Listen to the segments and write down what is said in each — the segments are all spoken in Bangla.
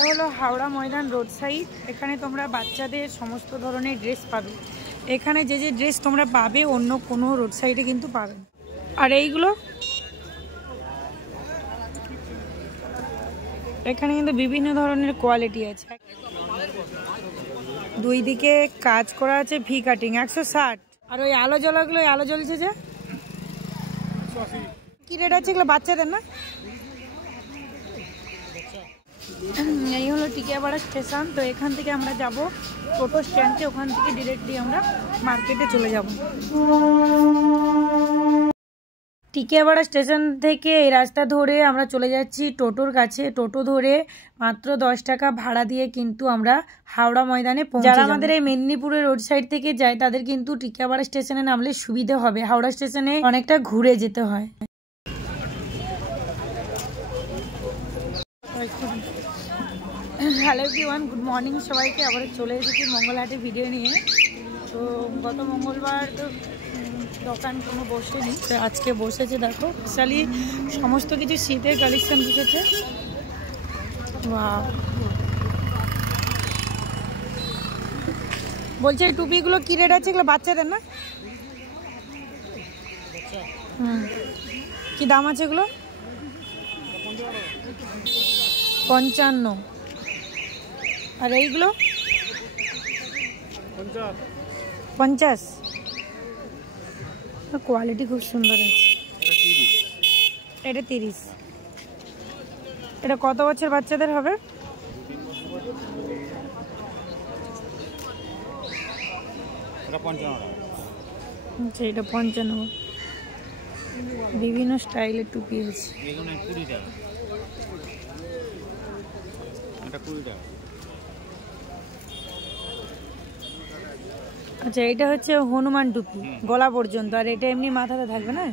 এটা হলো হাওড়া ময়দান রোড সাইড। এখানে তোমরা বাচ্চাদের সমস্ত ধরনের ড্রেস পাবে। এখানে যে যে ড্রেস তোমরা পাবে অন্য কোনো রোড সাইডে কিন্তু পাবে না। আর এইগুলো এখানে কিন্তু বিভিন্ন ধরনের কোয়ালিটি আছে। দুই দিকে কাজ করা আছে, ভি কাটিং 160। আর ওই আলো জ্বলাগুলো, আলো জ্বলছে যে কি রেট আছে এগুলো বাচ্চাদের না? এই হলো টিকিয়াপাড়া স্টেশন। তো এখান থেকে আমরা যাব টোটো স্ট্যান্ডে, ওখান থেকে ডিরেক্টলি আমরা মার্কেটে চলে যাব। টিকিয়াপাড়া স্টেশন থেকে এই রাস্তা ধরে আমরা চলে যাচ্ছি টোটোর কাছে। টোটো ধরে মাত্র 10 টাকা ভাড়া দিয়ে কিন্তু আমরা হাওড়া ময়দানে পৌঁছে যাব। যারা আমাদের এই মেদিনীপুরের রোড সাইড থেকে যায় তাদের কিন্তু টিকিয়াপাড়া স্টেশনে নামলে সুবিধা হবে। হাওড়া স্টেশনে অনেকটা ঘুরে যেতে হয়। হ্যালো এভরিওয়ান, গুড মর্নিং সবাইকে। আবার চলে এসেছি মঙ্গলহাটে ভিডিও নিয়ে। তো গত মঙ্গলবার তো দোকান কোনো বসেনি, তো আজকে বসেছে। দেখো স্পেশালি সমস্ত কিছু শীতের কালেকশন বসেছে। বলছে এই টুপিগুলো কি রেট আছে এগুলো বাচ্চাদের না? কি দাম আছে এগুলো? 55। আর এইগুলো 50। কোয়ালিটি খুব সুন্দর আছে। এটা 30। এটা কত বছর বাচ্চাদের হবে? আচ্ছা, এটা 55। বিভিন্ন স্টাইলের টুপি আছে। আচ্ছা, এটা হচ্ছে হনুমান টুপি গলা পর্যন্ত, আর এটা এমনি মাথাতে থাকবে না?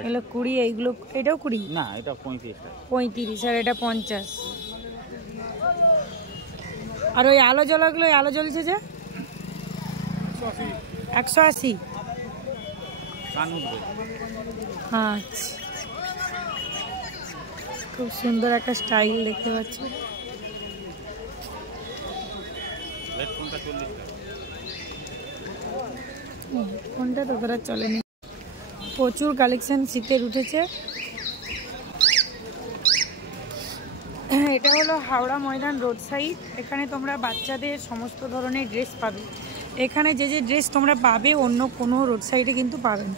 এগুলো 20। এইগুলো এটাও 20 না, এটা 35। আর এটা 50। আর ওই আলো জ্বলাগুলো, আলো জ্বলছে যে 180। আচ্ছা, খুব সুন্দর একটা স্টাইল দেখতে পাচ্ছি। কোনটা তো তোরা চলেনি। প্রচুর কালেকশন শীতের উঠেছে। এটা হলো হাওড়া ময়দান রোড সাইড। এখানে তোমরা বাচ্চাদের সমস্ত ধরনের ড্রেস পাবে। এখানে যে যে ড্রেস তোমরা পাবে অন্য কোনো রোড সাইডে কিন্তু পাবে না।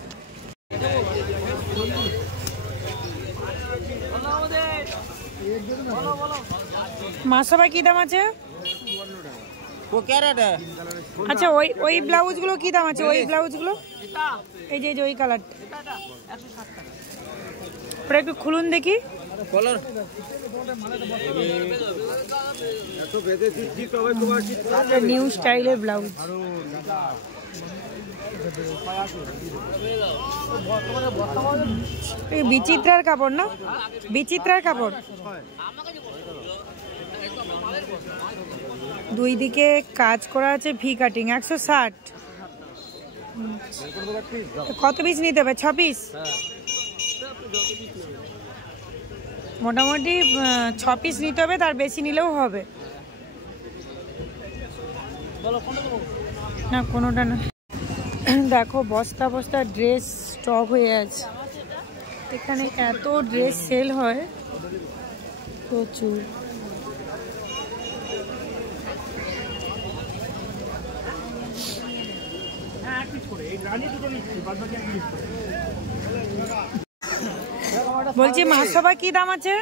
মাসাবা কি দাম আছে? আচ্ছা, ওই ব্লাউজগুলো কি দাম আছে? ওই ব্লাউজগুলো এই যে ওই কালারটা ওটা একটু খুলুন দেখি। নিউ স্টাইলের ব্লাউজ। এই বিচিত্রার কাপড় না? বিচিত্রার কাপড়। দুই দিকে কাজ করা আছে, ভি কাটিং 160। কত পিস নিতে হবে? 6 পিস। মোটামুটি 6 পিস নিতে হবে, তার বেশি নিলেও হবে না, কোনোটা না। দেখো বস্তা বস্তা ড্রেস স্টক হয়ে আছে। এখানে এত ড্রেস সেল হয় প্রচুর। বলছি মাছবা কি দাম আছে?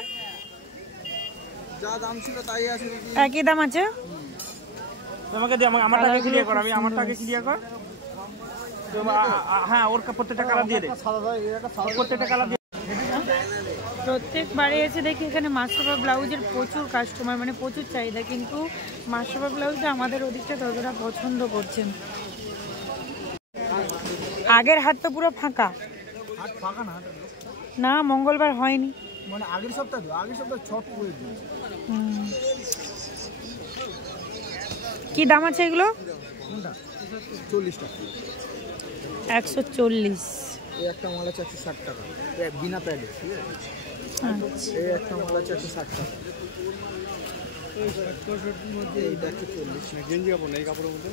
যা দাম ছিল তাই আছে। একই দাম আছে। তোমাকে দিয়ে আমারটাকে ক্লিয়ার কর, আমি আমারটাকে ক্লিয়ার কর। হ্যাঁ, ওর প্রত্যেকটা কালার দিয়ে দে। প্রত্যেকটা কালার দিয়ে। প্রত্যেকবারে এসে দেখি এখানে মাছবা ব্লাউজের প্রচুর কাস্টমার, মানে প্রচুর চাহিদা, কিন্তু মাছবা ব্লাউজটা আমাদের ওদিকটা ততটা পছন্দ করছেন। আগের হাট তো পুরো ফাঁকা। হাট ফাঁকা না? না, মঙ্গলবার হয়নি। মানে আগের সপ্তাহ ছট করে দিন। কি দাম আছে এগুলো? কোনটা? 40 টাকা। 140। এই একটা মাল আছে 160 টাকা বিনা প্যাডে, ঠিক আছে? এই একটা মাল আছে 160 টাকা। এইটা 140 না গেঞ্জি কাপড় না এই কাপড়ের মধ্যে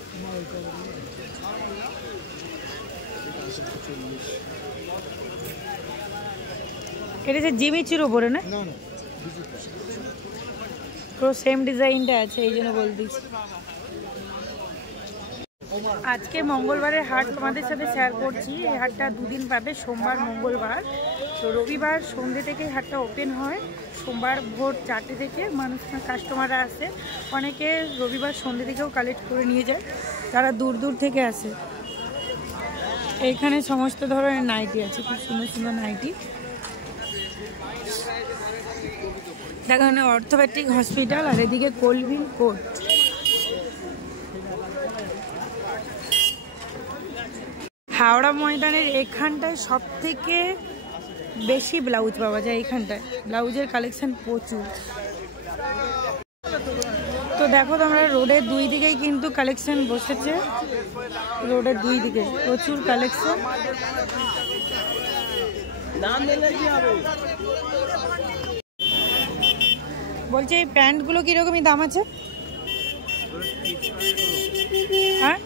এটা যে জিমিচুর উপরে না? না না পুরো সেম ডিজাইনটা আছে, এই জন্য বলতেছি। আজকে মঙ্গলবারের হাট তোমাদের সাথে শেয়ার করছি। এই হাটটা দুদিন পাবে, সোমবার মঙ্গলবার। তো রবিবার সন্ধ্যে থেকে হাটটা ওপেন হয়, সোমবার ভোর 4টে থেকে মানুষ কাস্টমাররা আসে। অনেকে রবিবার সন্ধ্যে থেকেও কালেক্ট করে নিয়ে যায়, তারা দূর দূর থেকে আসে। এইখানে সমস্ত ধরনের নাইটি আছে, খুব সুন্দর সুন্দর নাইটি। দেখো এখানে অর্থোপেডিক হসপিটাল, আর এদিকে কোলভিন কোর্ট। হাওড়া ময়দানের এখানটায় সব থেকে বেশি ব্লাউজ পাওয়া যায়। এখানটায় ব্লাউজের কালেকশন প্রচুর। তো দেখো তোমরা রোডের দুই দিকেই কিন্তু কালেকশন বসেছে, রোডের দুই দিকে প্রচুর কালেকশন। বলছি এই প্যান্টগুলো কিরকমই দাম আছে? হ্যাঁ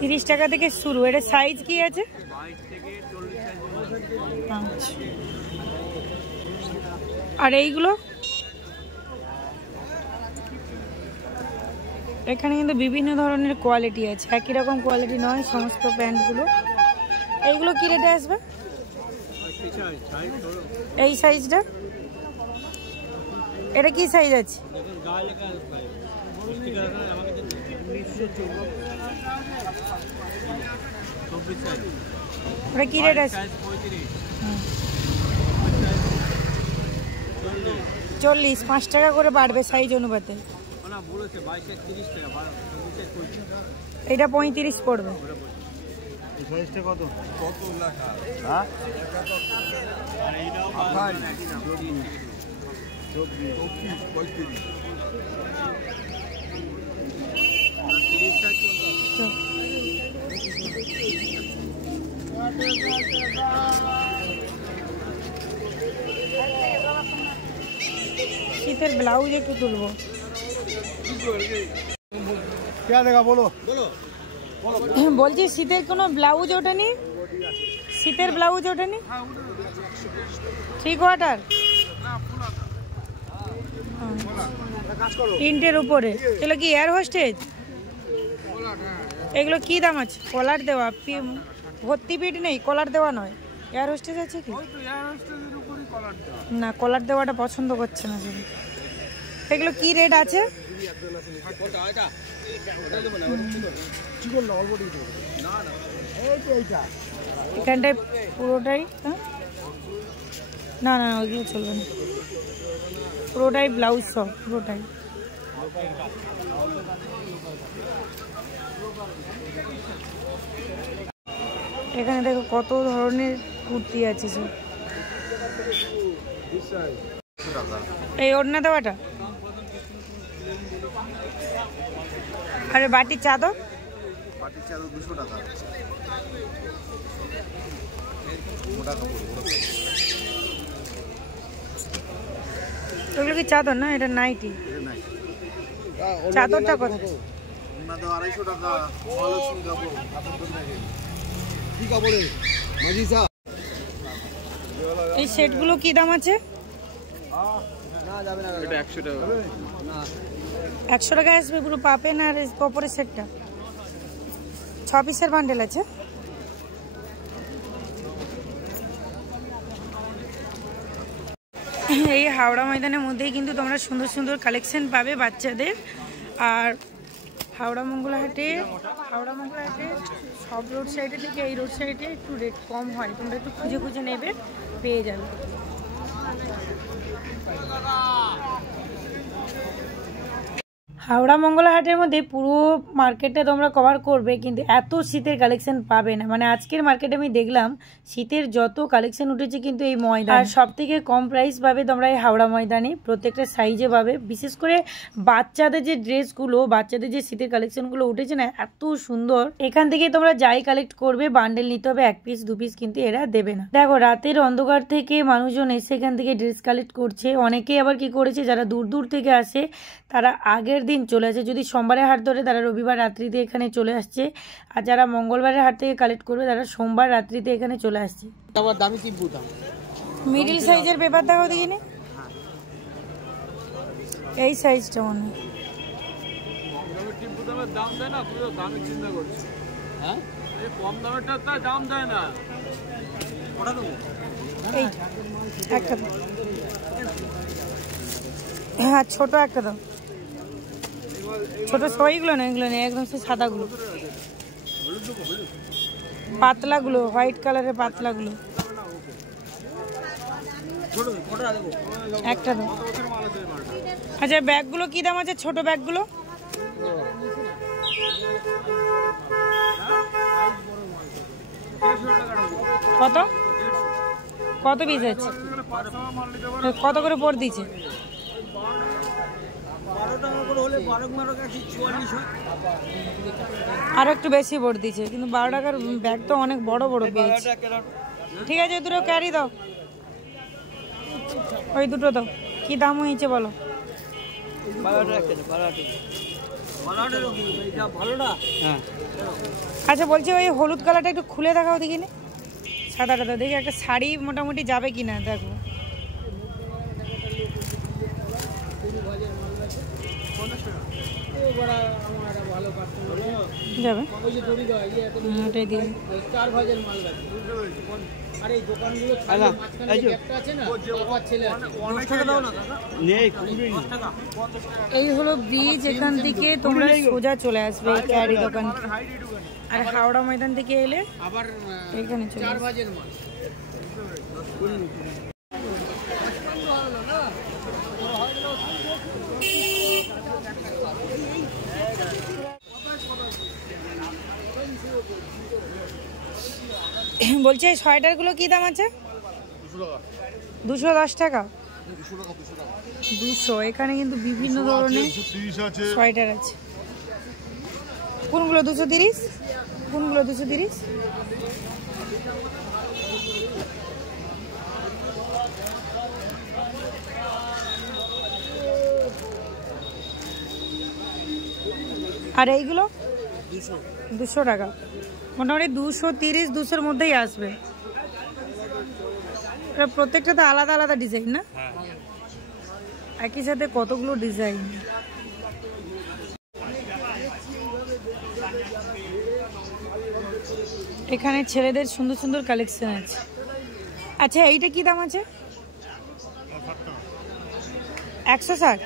30 টাকা থেকে শুরু। এটা সাইজ কি আছে? আর এইগুলো এখানে কিন্তু বিভিন্ন ধরনের কোয়ালিটি আছে, একই রকম কোয়ালিটি নয় সমস্ত প্যান্টগুলো। এইগুলো কি রেটে আসবে? এই সাইজটা, এটা কি সাইজ আছে? ওটা কি রেট আছে? 40, 5 টাকা করে বাড়বে সাইজ অনুপাতে। এটা 35 পড়বে। কত কত লেখা? হ্যাঁ 34। শীতের ব্লাউজ একটু তুলবো। বলছি শীতের কোনো ব্লাউজ ওঠেনি? শীতের ব্লাউজ ওঠেনি? 3 কোয়ার্টার, 3টের উপরে। এগুলো কি এয়ার হোস্টেজ? এগুলো কি দাম আছে? কলার দেওয়া, ভর্তি পিঠ নেই, কলার দেওয়া নয়। এয়ার হোস্টেজ আছে কি না? কলার দেওয়াটা পছন্দ করছে না সেটা। এগুলো কি রেট আছে? এখানটায় পুরোটাই না না ওইগুলো চলবে না, পুরোটাই ব্লাউজ সব, পুরোটাই। এখানে দেখো কত ধরনের কুর্তি আছে সব। এই ওড়না দেওয়াটা, আরে বাটির চাদর, বাটির চাদর 200 টাকা। ওগুলো কি চাদর না? এটা নাইটি। চাদরটা কত? $250 টাকা। কি কাপড়ে মাঝি সাহেব? এই সেটগুলো কি দাম আছে? না যাবে না, এটা 100 টাকা। না 100 টাকা আসবে পুরো পাবেন। আর কপরের সেটটা 6 পিসের বান্ডেল আছে। এই হাওড়া ময়দানের মধ্যেই কিন্তু তোমরা সুন্দর সুন্দর কালেকশন পাবে বাচ্চাদের। আর হাওড়া মঙ্গলা হাটে সব রোড সাইডে থেকে এই রোড সাইডে একটু রেট কম হয়, তোমরা একটু খুঁজে খুঁজে নেবে, পেয়ে যাবে। হাওড়া মঙ্গলা হাটের মধ্যে পুরো মার্কেটটা তোমরা কভার করবে, কিন্তু এত শীতের কালেকশন পাবে না। মানে আজকের মার্কেটে আমি দেখলাম শীতের যত কালেকশন উঠেছে কিন্তু এই ময়দান, আর সব থেকে কম প্রাইস পাবে তোমরা এই হাওড়া ময়দানে, প্রত্যেকটা সাইজে পাবে। বিশেষ করে বাচ্চাদের যে ড্রেসগুলো, বাচ্চাদের যে শীতের কালেকশনগুলো উঠেছে না, এত সুন্দর। এখান থেকে তোমরা যাই কালেক্ট করবে বান্ডেল নিতে হবে, 1 পিস 2 পিস কিন্তু এরা দেবে না। দেখো রাতের অন্ধকার থেকে মানুষজন এসে এখান থেকে ড্রেস কালেক্ট করছে। অনেকে আবার কি করেছে, যারা দূর দূর থেকে আসে তারা আগের দিন চলে আসে। যদি সোমবারের হাট ধরে তারা রবিবার রাত্রিতে এখানে চলে আসছে, আর যারা মঙ্গলবারের হাট থেকে কালেক্ট করবে তারা সোমবার রাত্রিতে এখানে চলে আসছে। মিডিল সাইজের পেপার দেখো দেখিনি, এই সাইজটা মনে এই একটা, হ্যাঁ ছোট একটা দাও, ছোট সইগুলো না, এগুলো নেই, একদম সে সাদাগুলো, পাতলাগুলো, হোয়াইট কালারের পাতলাগুলো একটা দাও। আচ্ছা ব্যাগগুলো কি দাম আছে, ছোট ব্যাগগুলো? কত কত পিস আছে, কত করে পড় দিচ্ছে? আর একটু বেশি পড় দিচ্ছে, কিন্তু 12 টাকার ব্যাগ তো অনেক বড় বড় পেয়েছে। ঠিক আছে দুটো ক্যারি দাও, ওই দুটো দাও। কি দাম হয়েছে বলো? আচ্ছা বলছি ওই হলুদ কালারটা একটু খুলে দেখাও দেখিনি, সাদাটা দাও দেখি, একটা শাড়ি মোটামুটি যাবে কিনা দেখো। যাবে ওটাই দিন। এই হলো ব্রিজ, এখান থেকে তোমরা সোজা চলে আসবে ক্যারি দোকান, আর হাওড়া ময়দান থেকে এলে আবার এখানে চলে আসবে। বলছি এই সোয়েটারগুলো কি দাম আছে? 210 টাকা। 200। এখানে কিন্তু বিভিন্ন ধরনের সোয়েটার আছে। কোনগুলো 230? কোনগুলো 230? আর এইগুলো 200 টাকা। মোটামুটি 230 200-র মধ্যেই আসবে। প্রত্যেকটা তো আলাদা আলাদা ডিজাইন না, একই সাথে কতগুলো ডিজাইন। এখানে ছেলেদের সুন্দর সুন্দর কালেকশন আছে। আচ্ছা এইটা কি দাম আছে? 160।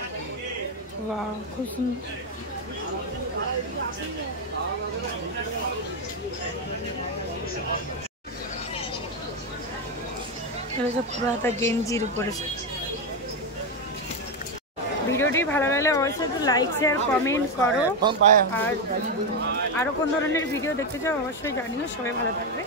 বাহ খুব সুন্দর। পুরো হাতা গেঞ্জির উপরে। ভিডিওটি ভালো লাগলে অবশ্যই একটু লাইক শেয়ার কমেন্ট করো, আর আরো কোন ধরনের ভিডিও দেখতে চাও অবশ্যই জানিও। সবাই ভালো থাকবে।